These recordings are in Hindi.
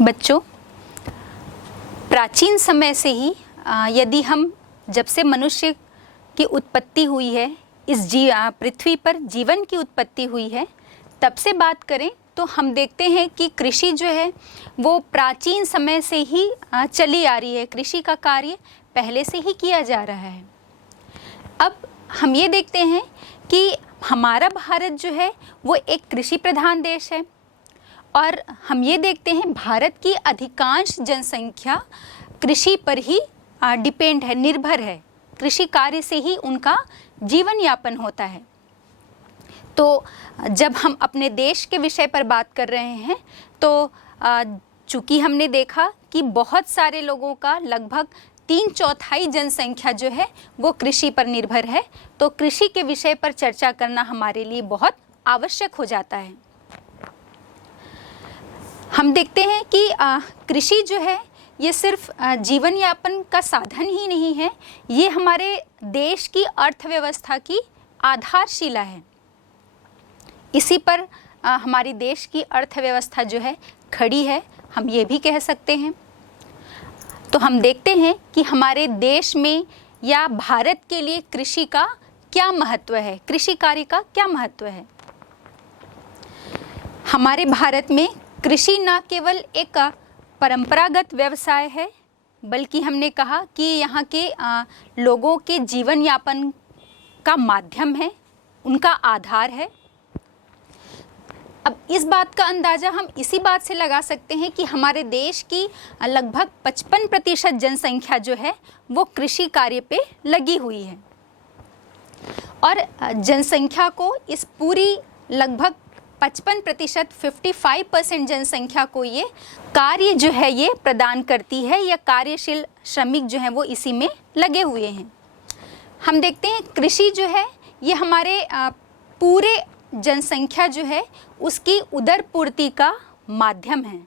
बच्चों, प्राचीन समय से ही यदि हम जब से मनुष्य की उत्पत्ति हुई है, इस पृथ्वी पर जीवन की उत्पत्ति हुई है, तब से बात करें तो हम देखते हैं कि कृषि जो है वो प्राचीन समय से ही चली आ रही है। कृषि का कार्य पहले से ही किया जा रहा है। अब हम ये देखते हैं कि हमारा भारत जो है वो एक कृषि प्रधान देश है और हम ये देखते हैं भारत की अधिकांश जनसंख्या कृषि पर ही डिपेंड है, निर्भर है। कृषि कार्य से ही उनका जीवन यापन होता है। तो जब हम अपने देश के विषय पर बात कर रहे हैं तो चूँकि हमने देखा कि बहुत सारे लोगों का लगभग 3/4 जनसंख्या जो है वो कृषि पर निर्भर है, तो कृषि के विषय पर चर्चा करना हमारे लिए बहुत आवश्यक हो जाता है। हम देखते हैं कि कृषि जो है ये सिर्फ जीवन यापन का साधन ही नहीं है, ये हमारे देश की अर्थव्यवस्था की आधारशिला है। इसी पर हमारी देश की अर्थव्यवस्था जो है खड़ी है, हम ये भी कह सकते हैं। तो हम देखते हैं कि हमारे देश में या भारत के लिए कृषि का क्या महत्व है, कृषि कार्य का क्या महत्व है। हमारे भारत में कृषि न केवल एक परंपरागत व्यवसाय है, बल्कि हमने कहा कि यहाँ के लोगों के जीवन यापन का माध्यम है, उनका आधार है। अब इस बात का अंदाज़ा हम इसी बात से लगा सकते हैं कि हमारे देश की लगभग 55% जनसंख्या जो है वो कृषि कार्य पे लगी हुई है और जनसंख्या को इस पूरी लगभग 55% 55% जनसंख्या को ये कार्य जो है ये प्रदान करती है, या कार्यशील श्रमिक जो हैं वो इसी में लगे हुए हैं। हम देखते हैं कृषि जो है ये हमारे पूरे जनसंख्या जो है उसकी उदर पूर्ति का माध्यम है।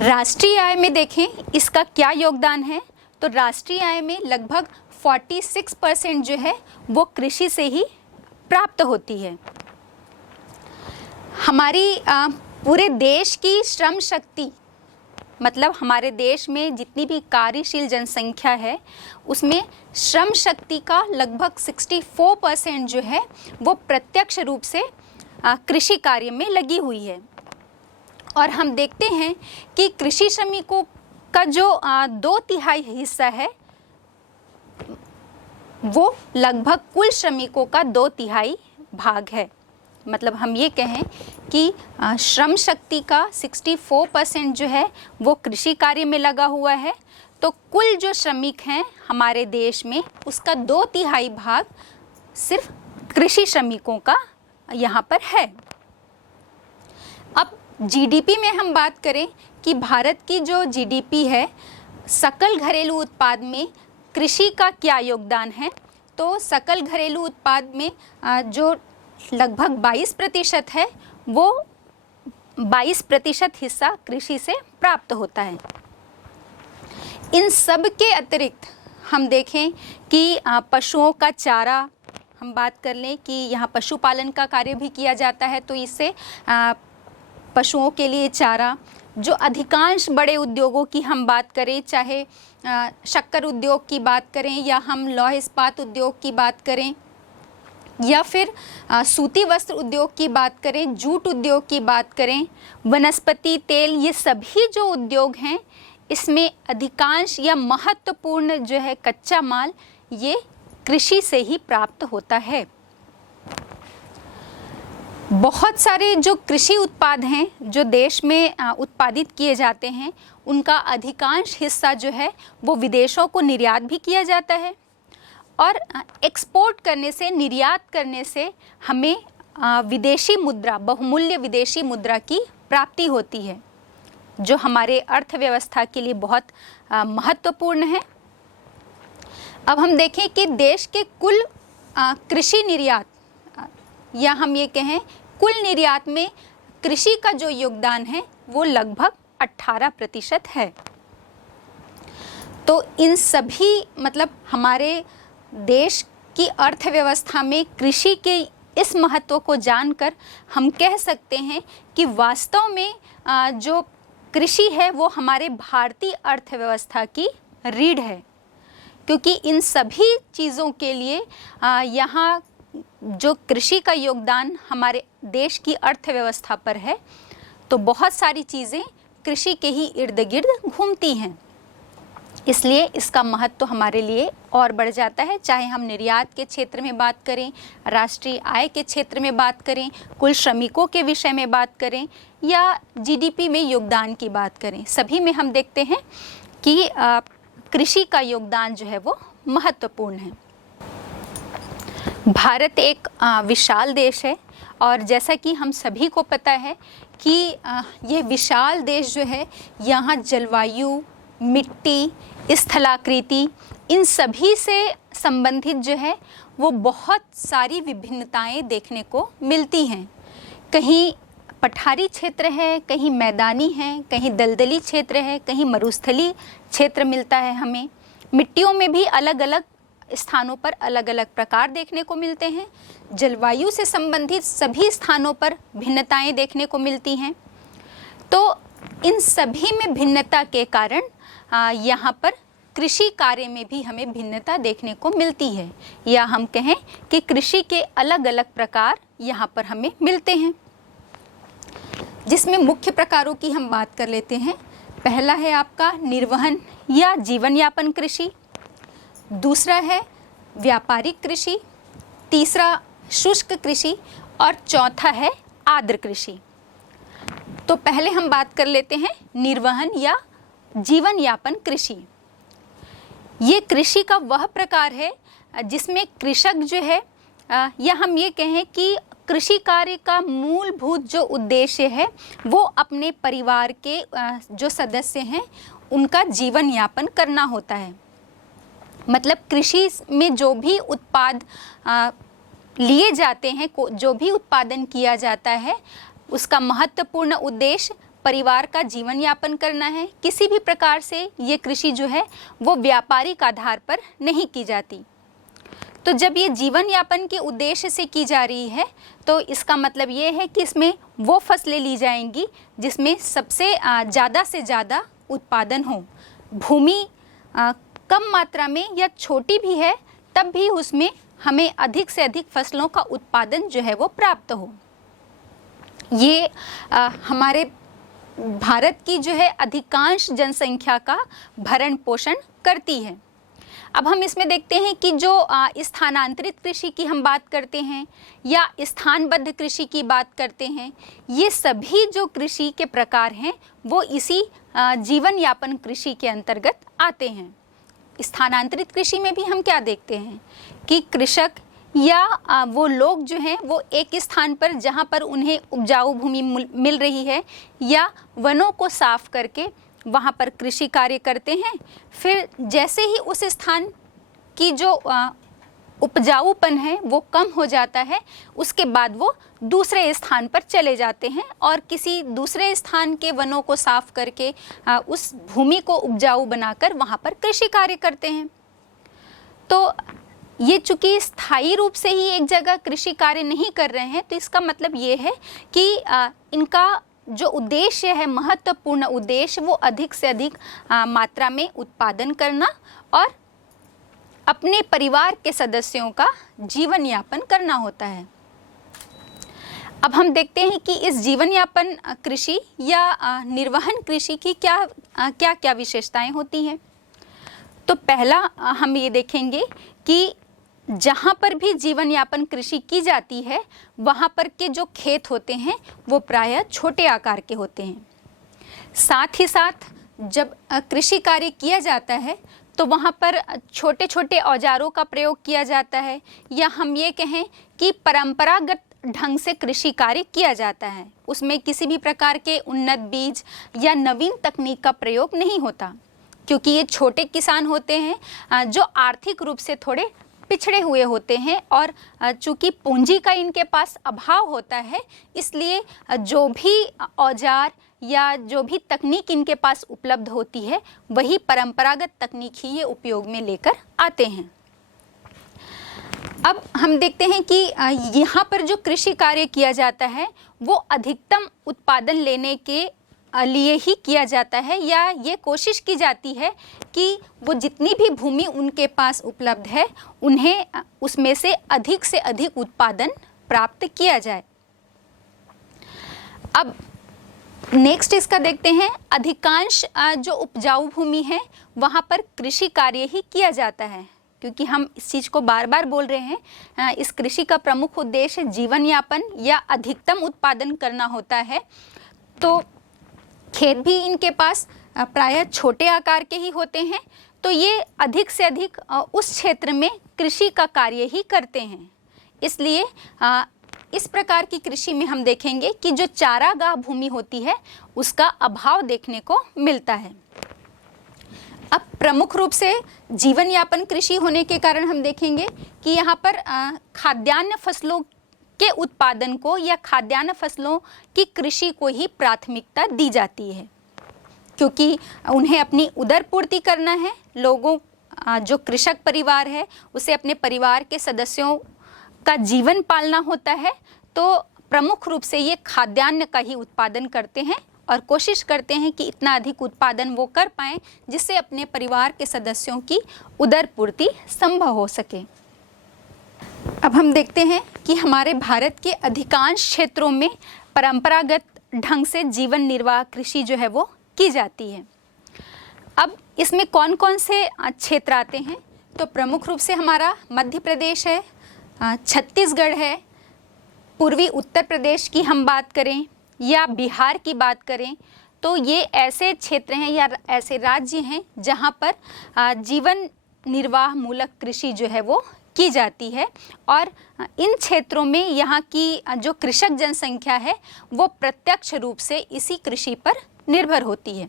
राष्ट्रीय आय में देखें इसका क्या योगदान है, तो राष्ट्रीय आय में लगभग 46% जो है वो कृषि से ही प्राप्त होती है। हमारी पूरे देश की श्रम शक्ति, मतलब हमारे देश में जितनी भी कार्यशील जनसंख्या है उसमें श्रम शक्ति का लगभग 64% जो है वो प्रत्यक्ष रूप से कृषि कार्य में लगी हुई है। और हम देखते हैं कि कृषि श्रमिकों का जो 2/3 हिस्सा है वो लगभग कुल श्रमिकों का 2/3 भाग है। मतलब हम ये कहें कि श्रम शक्ति का 64% जो है वो कृषि कार्य में लगा हुआ है, तो कुल जो श्रमिक हैं हमारे देश में उसका 2/3 भाग सिर्फ कृषि श्रमिकों का यहाँ पर है। अब जीडीपी में हम बात करें कि भारत की जो जीडीपी है, सकल घरेलू उत्पाद में कृषि का क्या योगदान है, तो सकल घरेलू उत्पाद में जो लगभग 22% है वो 22% हिस्सा कृषि से प्राप्त होता है। इन सब के अतिरिक्त हम देखें कि पशुओं का चारा, हम बात कर लें कि यहाँ पशुपालन का कार्य भी किया जाता है, तो इससे पशुओं के लिए चारा, जो अधिकांश बड़े उद्योगों की हम बात करें, चाहे शक्कर उद्योग की बात करें या हम लौह इस्पात उद्योग की बात करें या फिर सूती वस्त्र उद्योग की बात करें, जूट उद्योग की बात करें, वनस्पति तेल, ये सभी जो उद्योग हैं इसमें अधिकांश या महत्वपूर्ण जो है कच्चा माल ये कृषि से ही प्राप्त होता है। बहुत सारे जो कृषि उत्पाद हैं जो देश में उत्पादित किए जाते हैं उनका अधिकांश हिस्सा जो है वो विदेशों को निर्यात भी किया जाता है और एक्सपोर्ट करने से, निर्यात करने से हमें विदेशी मुद्रा, बहुमूल्य विदेशी मुद्रा की प्राप्ति होती है, जो हमारे अर्थव्यवस्था के लिए बहुत महत्वपूर्ण है। अब हम देखें कि देश के कुल कृषि निर्यात, या हम ये कहें कुल निर्यात में कृषि का जो योगदान है वो लगभग 18% है। तो इन सभी, मतलब हमारे देश की अर्थव्यवस्था में कृषि के इस महत्व को जानकर हम कह सकते हैं कि वास्तव में जो कृषि है वो हमारे भारतीय अर्थव्यवस्था की रीढ़ है, क्योंकि इन सभी चीज़ों के लिए यहाँ जो कृषि का योगदान हमारे देश की अर्थव्यवस्था पर है, तो बहुत सारी चीज़ें कृषि के ही इर्द गिर्द घूमती हैं। इसलिए इसका महत्व तो हमारे लिए और बढ़ जाता है, चाहे हम निर्यात के क्षेत्र में बात करें, राष्ट्रीय आय के क्षेत्र में बात करें, कुल श्रमिकों के विषय में बात करें या जीडीपी में योगदान की बात करें। सभी में हम देखते हैं कि कृषि का योगदान जो है वो महत्वपूर्ण है। भारत एक विशाल देश है और जैसा कि हम सभी को पता है कि ये विशाल देश जो है, यहाँ जलवायु, मिट्टी, स्थलाकृति, इन सभी से संबंधित जो है वो बहुत सारी विभिन्नताएं देखने को मिलती हैं। कहीं पठारी क्षेत्र है, कहीं मैदानी है, कहीं दलदली क्षेत्र है, कहीं मरुस्थली क्षेत्र मिलता है हमें। मिट्टियों में भी अलग अलग स्थानों पर अलग अलग प्रकार देखने को मिलते हैं। जलवायु से संबंधित सभी स्थानों पर भिन्नताएं देखने को मिलती हैं। तो इन सभी में भिन्नता के कारण यहाँ पर कृषि कार्य में भी हमें भिन्नता देखने को मिलती है, या हम कहें कि कृषि के अलग अलग प्रकार यहाँ पर हमें मिलते हैं, जिसमें मुख्य प्रकारों की हम बात कर लेते हैं। पहला है आपका निर्वहन या जीवन यापन कृषि, दूसरा है व्यापारिक कृषि, तीसरा शुष्क कृषि और चौथा है आर्द्र कृषि। तो पहले हम बात कर लेते हैं निर्वहन या जीवन यापन कृषि। ये कृषि का वह प्रकार है जिसमें कृषक जो है, या हम ये कहें कि कृषि कार्य का मूलभूत जो उद्देश्य है वो अपने परिवार के जो सदस्य हैं उनका जीवन यापन करना होता है। मतलब कृषि में जो भी उत्पाद लिए जाते हैं, जो भी उत्पादन किया जाता है, उसका महत्वपूर्ण उद्देश्य परिवार का जीवन यापन करना है। किसी भी प्रकार से ये कृषि जो है वो व्यापारिक आधार पर नहीं की जाती। तो जब ये जीवन यापन के उद्देश्य से की जा रही है तो इसका मतलब ये है कि इसमें वो फसलें ली जाएंगी जिसमें सबसे ज़्यादा से ज़्यादा उत्पादन हो। भूमि कम मात्रा में या छोटी भी है तब भी उसमें हमें अधिक से अधिक फसलों का उत्पादन जो है वो प्राप्त हो। ये हमारे भारत की जो है अधिकांश जनसंख्या का भरण पोषण करती है। अब हम इसमें देखते हैं कि जो स्थानांतरित कृषि की हम बात करते हैं या स्थानबद्ध कृषि की बात करते हैं, ये सभी जो कृषि के प्रकार हैं वो इसी जीवन यापन कृषि के अंतर्गत आते हैं। स्थानांतरित कृषि में भी हम क्या देखते हैं कि कृषक या वो लोग जो हैं वो एक स्थान पर जहाँ पर उन्हें उपजाऊ भूमि मिल रही है या वनों को साफ करके वहाँ पर कृषि कार्य करते हैं। फिर जैसे ही उस स्थान की जो उपजाऊपन है वो कम हो जाता है, उसके बाद वो दूसरे स्थान पर चले जाते हैं और किसी दूसरे स्थान के वनों को साफ करके उस भूमि को उपजाऊ बनाकर वहाँ पर कृषि कार्य करते हैं। तो ये चूँकि स्थायी रूप से ही एक जगह कृषि कार्य नहीं कर रहे हैं, तो इसका मतलब ये है कि इनका जो उद्देश्य है, महत्वपूर्ण उद्देश्य, वो अधिक से अधिक मात्रा में उत्पादन करना और अपने परिवार के सदस्यों का जीवन यापन करना होता है। अब हम देखते हैं कि इस जीवन यापन कृषि या निर्वहन कृषि की क्या क्या विशेषताएं होती हैं। तो पहला हम ये देखेंगे कि जहाँ पर भी जीवन यापन कृषि की जाती है वहाँ पर के जो खेत होते हैं वो प्रायः छोटे आकार के होते हैं। साथ ही साथ जब कृषि कार्य किया जाता है तो वहाँ पर छोटे छोटे औजारों का प्रयोग किया जाता है, या हम ये कहें कि परंपरागत ढंग से कृषि कार्य किया जाता है। उसमें किसी भी प्रकार के उन्नत बीज या नवीन तकनीक का प्रयोग नहीं होता, क्योंकि ये छोटे किसान होते हैं जो आर्थिक रूप से थोड़े पिछड़े हुए होते हैं और चूँकि पूंजी का इनके पास अभाव होता है, इसलिए जो भी औजार या जो भी तकनीक इनके पास उपलब्ध होती है वही परंपरागत तकनीक ही ये उपयोग में लेकर आते हैं। अब हम देखते हैं कि यहाँ पर जो कृषि कार्य किया जाता है वो अधिकतम उत्पादन लेने के लिए ही किया जाता है, या ये कोशिश की जाती है कि वो जितनी भी भूमि उनके पास उपलब्ध है उन्हें उसमें से अधिक उत्पादन प्राप्त किया जाए। अब नेक्स्ट इसका देखते हैं, अधिकांश जो उपजाऊ भूमि है वहाँ पर कृषि कार्य ही किया जाता है, क्योंकि हम इस चीज़ को बार बार बोल रहे हैं। इस कृषि का प्रमुख उद्देश्य जीवन यापन या अधिकतम उत्पादन करना होता है। तो खेत भी इनके पास प्रायः छोटे आकार के ही होते हैं, तो ये अधिक से अधिक उस क्षेत्र में कृषि का कार्य ही करते हैं। इसलिए इस प्रकार की कृषि में हम देखेंगे कि जो चारागाह भूमि होती है उसका अभाव देखने को मिलता है। अब प्रमुख रूप से जीवन यापन कृषि होने के कारण हम देखेंगे कि यहाँ पर खाद्यान्न फसलों के उत्पादन को या खाद्यान्न फसलों की कृषि को ही प्राथमिकता दी जाती है, क्योंकि उन्हें अपनी उदर पूर्ति करना है। लोगों जो कृषक परिवार है उसे अपने परिवार के सदस्यों का जीवन पालना होता है, तो प्रमुख रूप से ये खाद्यान्न का ही उत्पादन करते हैं और कोशिश करते हैं कि इतना अधिक उत्पादन वो कर पाएँ जिससे अपने परिवार के सदस्यों की उदर पूर्ति संभव हो सके। अब हम देखते हैं कि हमारे भारत के अधिकांश क्षेत्रों में परंपरागत ढंग से जीवन निर्वाह कृषि जो है वो की जाती है। अब इसमें कौन कौन से क्षेत्र आते हैं, तो प्रमुख रूप से हमारा मध्य प्रदेश है, छत्तीसगढ़ है, पूर्वी उत्तर प्रदेश की हम बात करें या बिहार की बात करें, तो ये ऐसे क्षेत्र हैं या ऐसे राज्य हैं जहाँ पर जीवन निर्वाह मूलक कृषि जो है वो की जाती है। और इन क्षेत्रों में यहाँ की जो कृषक जनसंख्या है वो प्रत्यक्ष रूप से इसी कृषि पर निर्भर होती है।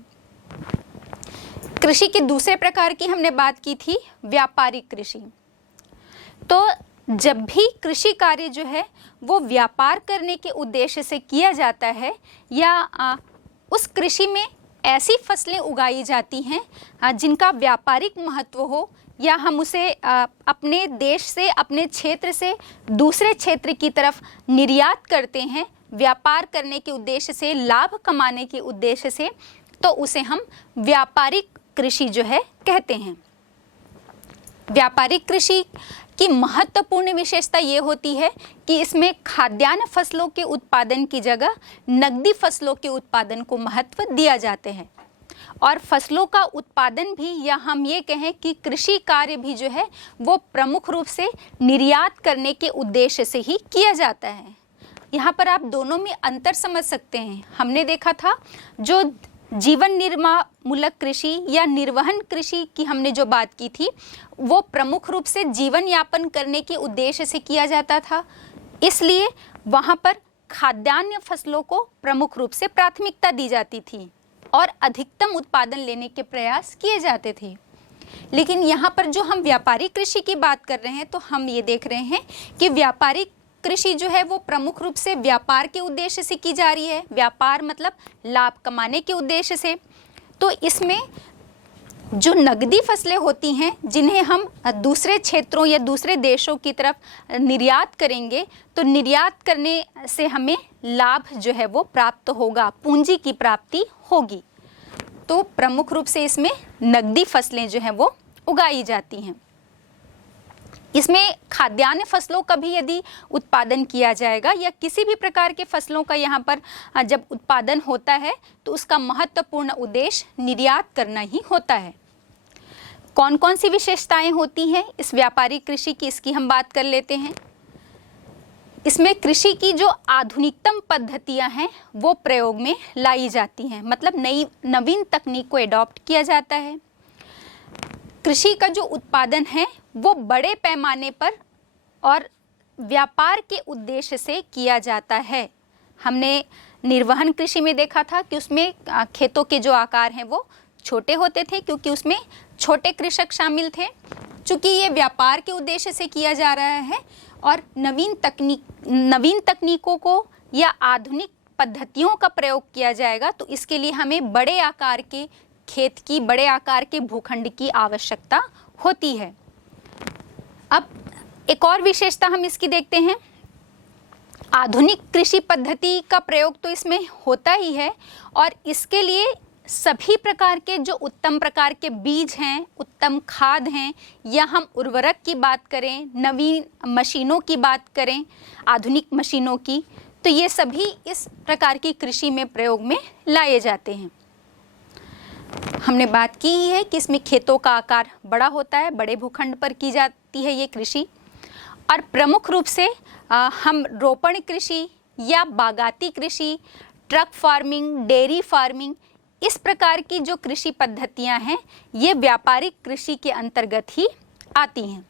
कृषि के दूसरे प्रकार की हमने बात की थी व्यापारिक कृषि। तो जब भी कृषि कार्य जो है वो व्यापार करने के उद्देश्य से किया जाता है या उस कृषि में ऐसी फसलें उगाई जाती हैं जिनका व्यापारिक महत्व हो, या हम उसे अपने देश से अपने क्षेत्र से दूसरे क्षेत्र की तरफ निर्यात करते हैं व्यापार करने के उद्देश्य से, लाभ कमाने के उद्देश्य से, तो उसे हम व्यापारिक कृषि जो है कहते हैं। व्यापारिक कृषि की महत्वपूर्ण विशेषता ये होती है कि इसमें खाद्यान्न फसलों के उत्पादन की जगह नकदी फसलों के उत्पादन को महत्व दिया जाते हैं, और फसलों का उत्पादन भी या हम ये कहें कि कृषि कार्य भी जो है वो प्रमुख रूप से निर्यात करने के उद्देश्य से ही किया जाता है। यहाँ पर आप दोनों में अंतर समझ सकते हैं। हमने देखा था जो जीवन निर्वाह मूलक कृषि या निर्वहन कृषि की हमने जो बात की थी वो प्रमुख रूप से जीवन यापन करने के उद्देश्य से किया जाता था, इसलिए वहाँ पर खाद्यान्न फसलों को प्रमुख रूप से प्राथमिकता दी जाती थी और अधिकतम उत्पादन लेने के प्रयास किए जाते थे। लेकिन यहाँ पर जो हम व्यापारिक कृषि की बात कर रहे हैं तो हम ये देख रहे हैं कि व्यापारिक कृषि जो है वो प्रमुख रूप से व्यापार के उद्देश्य से की जा रही है। व्यापार मतलब लाभ कमाने के उद्देश्य से। तो इसमें जो नगदी फसलें होती हैं जिन्हें हम दूसरे क्षेत्रों या दूसरे देशों की तरफ निर्यात करेंगे, तो निर्यात करने से हमें लाभ जो है वो प्राप्त होगा, पूंजी की प्राप्ति होगी। तो प्रमुख रूप से इसमें नगदी फसलें जो हैं वो उगाई जाती हैं। इसमें खाद्यान्न फसलों का भी यदि उत्पादन किया जाएगा या किसी भी प्रकार के फसलों का यहाँ पर जब उत्पादन होता है तो उसका महत्वपूर्ण उद्देश्य निर्यात करना ही होता है। कौन कौन सी विशेषताएं होती हैं इस व्यापारिक कृषि की, इसकी हम बात कर लेते हैं। इसमें कृषि की जो आधुनिकतम पद्धतियां हैं वो प्रयोग में लाई जाती हैं, मतलब नवीन तकनीक को एडॉप्ट किया जाता है। कृषि का जो उत्पादन है वो बड़े पैमाने पर और व्यापार के उद्देश्य से किया जाता है। हमने निर्वहन कृषि में देखा था कि उसमें खेतों के जो आकार हैं वो छोटे होते थे क्योंकि उसमें छोटे कृषक शामिल थे। चूँकि ये व्यापार के उद्देश्य से किया जा रहा है और नवीन तकनीकों को या आधुनिक पद्धतियों का प्रयोग किया जाएगा, तो इसके लिए हमें बड़े आकार के खेत की, बड़े आकार के भूखंड की आवश्यकता होती है। अब एक और विशेषता हम इसकी देखते हैं, आधुनिक कृषि पद्धति का प्रयोग तो इसमें होता ही है और इसके लिए सभी प्रकार के जो उत्तम प्रकार के बीज हैं, उत्तम खाद हैं, या हम उर्वरक की बात करें, नवीन मशीनों की बात करें, आधुनिक मशीनों की, तो ये सभी इस प्रकार की कृषि में प्रयोग में लाए जाते हैं। हमने बात की ही है कि इसमें खेतों का आकार बड़ा होता है, बड़े भूखंड पर की जाती है ये कृषि, और प्रमुख रूप से हम रोपण कृषि या बागाती कृषि, ट्रक फार्मिंग, डेयरी फार्मिंग, इस प्रकार की जो कृषि पद्धतियां हैं ये व्यापारिक कृषि के अंतर्गत ही आती हैं।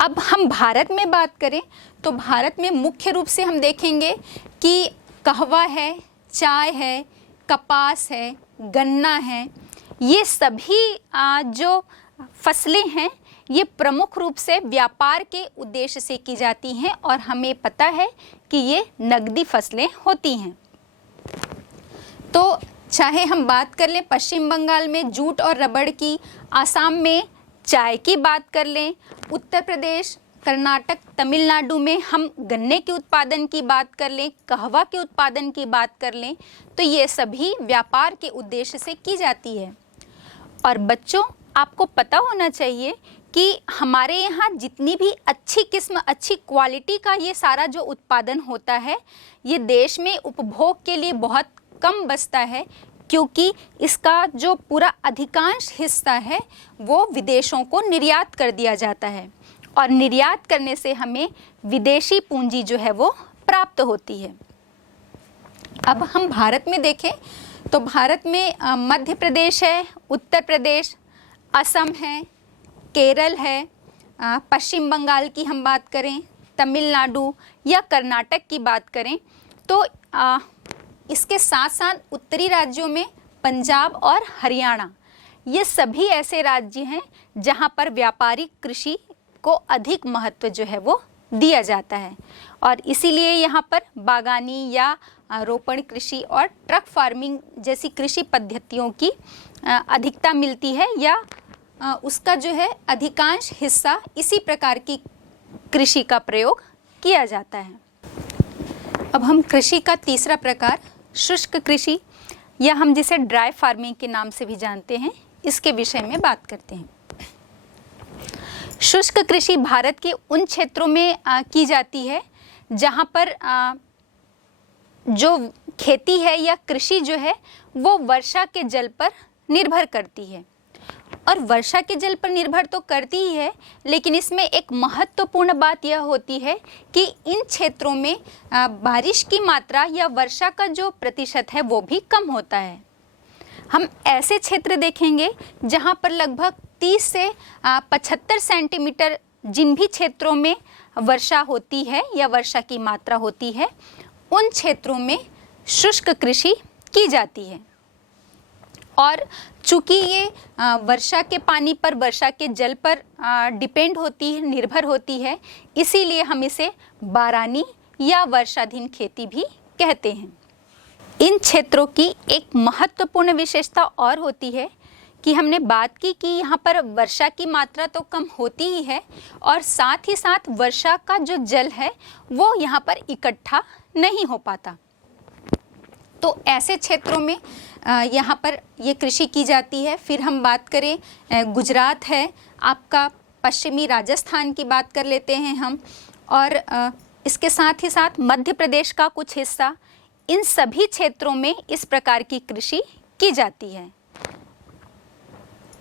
अब हम भारत में बात करें तो भारत में मुख्य रूप से हम देखेंगे कि कहवा है, चाय है, कपास है, गन्ना है, ये सभी जो फसलें हैं ये प्रमुख रूप से व्यापार के उद्देश्य से की जाती हैं और हमें पता है कि ये नगदी फसलें होती हैं। तो चाहे हम बात कर लें पश्चिम बंगाल में जूट और रबड़ की, आसाम में चाय की बात कर लें, उत्तर प्रदेश, कर्नाटक, तमिलनाडु में हम गन्ने के उत्पादन की बात कर लें, कहवा के उत्पादन की बात कर लें, तो ये सभी व्यापार के उद्देश्य से की जाती है। और बच्चों, आपको पता होना चाहिए कि हमारे यहाँ जितनी भी अच्छी किस्म, अच्छी क्वालिटी का ये सारा जो उत्पादन होता है ये देश में उपभोग के लिए बहुत कम बचता है, क्योंकि इसका जो पूरा अधिकांश हिस्सा है वो विदेशों को निर्यात कर दिया जाता है और निर्यात करने से हमें विदेशी पूंजी जो है वो प्राप्त होती है। अब हम भारत में देखें तो भारत में मध्य प्रदेश है, उत्तर प्रदेश, असम है, केरल है, पश्चिम बंगाल की हम बात करें, तमिलनाडु या कर्नाटक की बात करें, तो इसके साथ साथ उत्तरी राज्यों में पंजाब और हरियाणा, ये सभी ऐसे राज्य हैं जहां पर व्यापारिक कृषि को अधिक महत्व जो है वो दिया जाता है और इसीलिए यहाँ पर बागानी या रोपण कृषि और ट्रक फार्मिंग जैसी कृषि पद्धतियों की अधिकता मिलती है या उसका जो है अधिकांश हिस्सा इसी प्रकार की कृषि का प्रयोग किया जाता है। अब हम कृषि का तीसरा प्रकार शुष्क कृषि या हम जिसे ड्राई फार्मिंग के नाम से भी जानते हैं, इसके विषय में बात करते हैं। शुष्क कृषि भारत के उन क्षेत्रों में की जाती है जहाँ पर जो खेती है या कृषि जो है वो वर्षा के जल पर निर्भर करती है। और वर्षा के जल पर निर्भर तो करती ही है, लेकिन इसमें एक महत्वपूर्ण बात यह होती है कि इन क्षेत्रों में बारिश की मात्रा या वर्षा का जो प्रतिशत है वो भी कम होता है। हम ऐसे क्षेत्र देखेंगे जहां पर लगभग 30 से 75 सेंटीमीटर जिन भी क्षेत्रों में वर्षा होती है या वर्षा की मात्रा होती है, उन क्षेत्रों में शुष्क कृषि की जाती है। और चूँकि ये वर्षा के पानी पर, वर्षा के जल पर डिपेंड होती है, निर्भर होती है, इसीलिए हम इसे बारानी या वर्षाधीन खेती भी कहते हैं। इन क्षेत्रों की एक महत्वपूर्ण विशेषता और होती है कि हमने बात की कि यहाँ पर वर्षा की मात्रा तो कम होती ही है और साथ ही साथ वर्षा का जो जल है वो यहाँ पर इकट्ठा नहीं हो पाता। तो ऐसे क्षेत्रों में यहाँ पर ये कृषि की जाती है। फिर हम बात करें गुजरात है, आपका पश्चिमी राजस्थान की बात कर लेते हैं हम, और इसके साथ ही साथ मध्य प्रदेश का कुछ हिस्सा, इन सभी क्षेत्रों में इस प्रकार की कृषि की जाती है।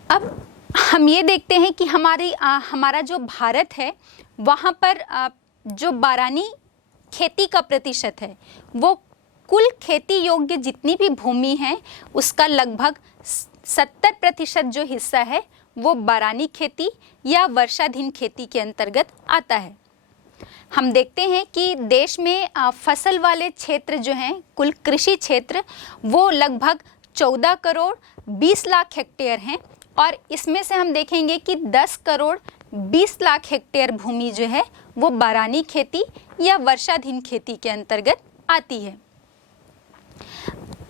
अब हम ये देखते हैं कि हमारा जो भारत है वहाँ पर जो बारानी खेती का प्रतिशत है वो कुल खेती योग्य जितनी भी भूमि है उसका लगभग 70% जो हिस्सा है वो बारानी खेती या वर्षाधीन खेती के अंतर्गत आता है। हम देखते हैं कि देश में फसल वाले क्षेत्र जो हैं, कुल कृषि क्षेत्र, वो लगभग 14 करोड़ 20 लाख हेक्टेयर हैं और इसमें से हम देखेंगे कि 10 करोड़ 20 लाख हेक्टेयर भूमि जो है वो बारानी खेती या वर्षाधीन खेती के अंतर्गत आती है।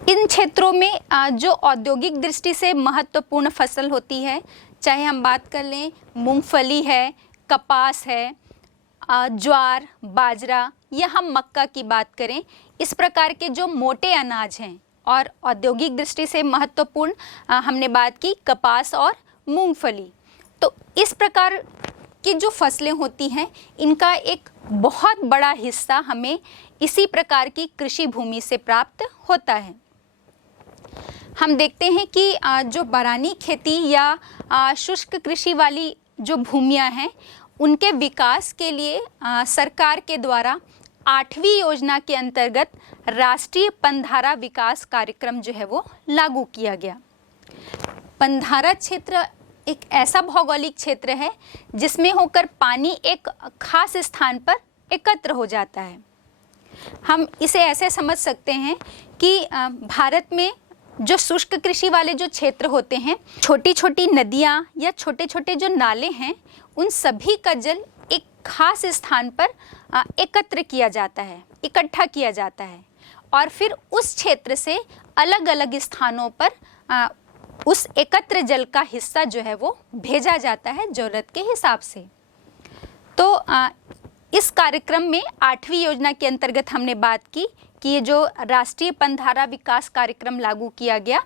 इन क्षेत्रों में जो औद्योगिक दृष्टि से महत्वपूर्ण फसल होती है, चाहे हम बात कर लें मूंगफली है, कपास है, ज्वार, बाजरा या हम मक्का की बात करें, इस प्रकार के जो मोटे अनाज हैं, और औद्योगिक दृष्टि से महत्वपूर्ण हमने बात की कपास और मूंगफली। तो इस प्रकार की जो फसलें होती हैं, इनका एक बहुत बड़ा हिस्सा हमें इसी प्रकार की कृषि भूमि से प्राप्त होता है। हम देखते हैं कि जो बारानी खेती या शुष्क कृषि वाली जो भूमियां हैं, उनके विकास के लिए सरकार के द्वारा 8वीं योजना के अंतर्गत राष्ट्रीय पंधारा विकास कार्यक्रम जो है वो लागू किया गया। पंधारा क्षेत्र एक ऐसा भौगोलिक क्षेत्र है जिसमें होकर पानी एक खास स्थान पर एकत्र हो जाता है। हम इसे ऐसे समझ सकते हैं कि भारत में जो शुष्क कृषि वाले जो क्षेत्र होते हैं, छोटी छोटी नदियाँ या छोटे छोटे जो नाले हैं, उन सभी का जल एक खास स्थान पर एकत्र किया जाता है, इकट्ठा किया जाता है, और फिर उस क्षेत्र से अलग अलग स्थानों पर उस एकत्र जल का हिस्सा जो है वो भेजा जाता है ज़रूरत के हिसाब से। तो इस कार्यक्रम में 8वीं योजना के अंतर्गत हमने बात की कि ये जो राष्ट्रीय पंधारा विकास कार्यक्रम लागू किया गया,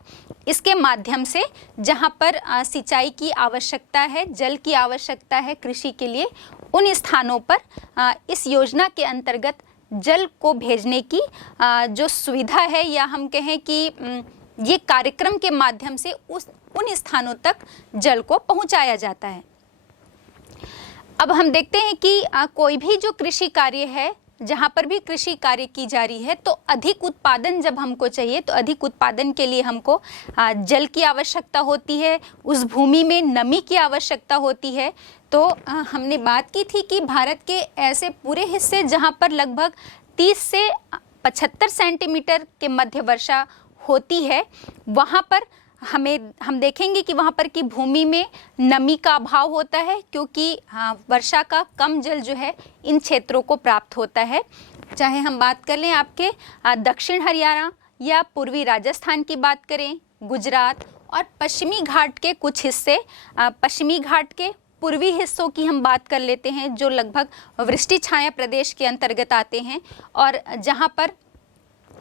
इसके माध्यम से जहाँ पर सिंचाई की आवश्यकता है, जल की आवश्यकता है कृषि के लिए, उन स्थानों पर इस योजना के अंतर्गत जल को भेजने की जो सुविधा है, या हम कहें कि ये कार्यक्रम के माध्यम से उन स्थानों तक जल को पहुंचाया जाता है। अब हम देखते हैं कि कोई भी जो कृषि कार्य है, जहाँ पर भी कृषि कार्य की जा रही है, तो अधिक उत्पादन जब हमको चाहिए, तो अधिक उत्पादन के लिए हमको जल की आवश्यकता होती है, उस भूमि में नमी की आवश्यकता होती है। तो हमने बात की थी कि भारत के ऐसे पूरे हिस्से जहाँ पर लगभग 30 से 75 सेंटीमीटर के मध्य वर्षा होती है, वहाँ पर हम देखेंगे कि वहाँ पर की भूमि में नमी का अभाव होता है, क्योंकि वर्षा का कम जल जो है इन क्षेत्रों को प्राप्त होता है। चाहे हम बात कर लें आपके दक्षिण हरियाणा या पूर्वी राजस्थान की बात करें, गुजरात और पश्चिमी घाट के कुछ हिस्से, पश्चिमी घाट के पूर्वी हिस्सों की हम बात कर लेते हैं, जो लगभग वृष्टि छाया प्रदेश के अंतर्गत आते हैं, और जहाँ पर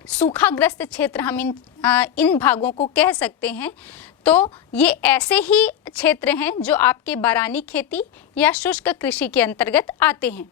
सूखाग्रस्त क्षेत्र हम इन भागों को कह सकते हैं। तो ये ऐसे ही क्षेत्र हैं जो आपके बारानी खेती या शुष्क कृषि के अंतर्गत आते हैं।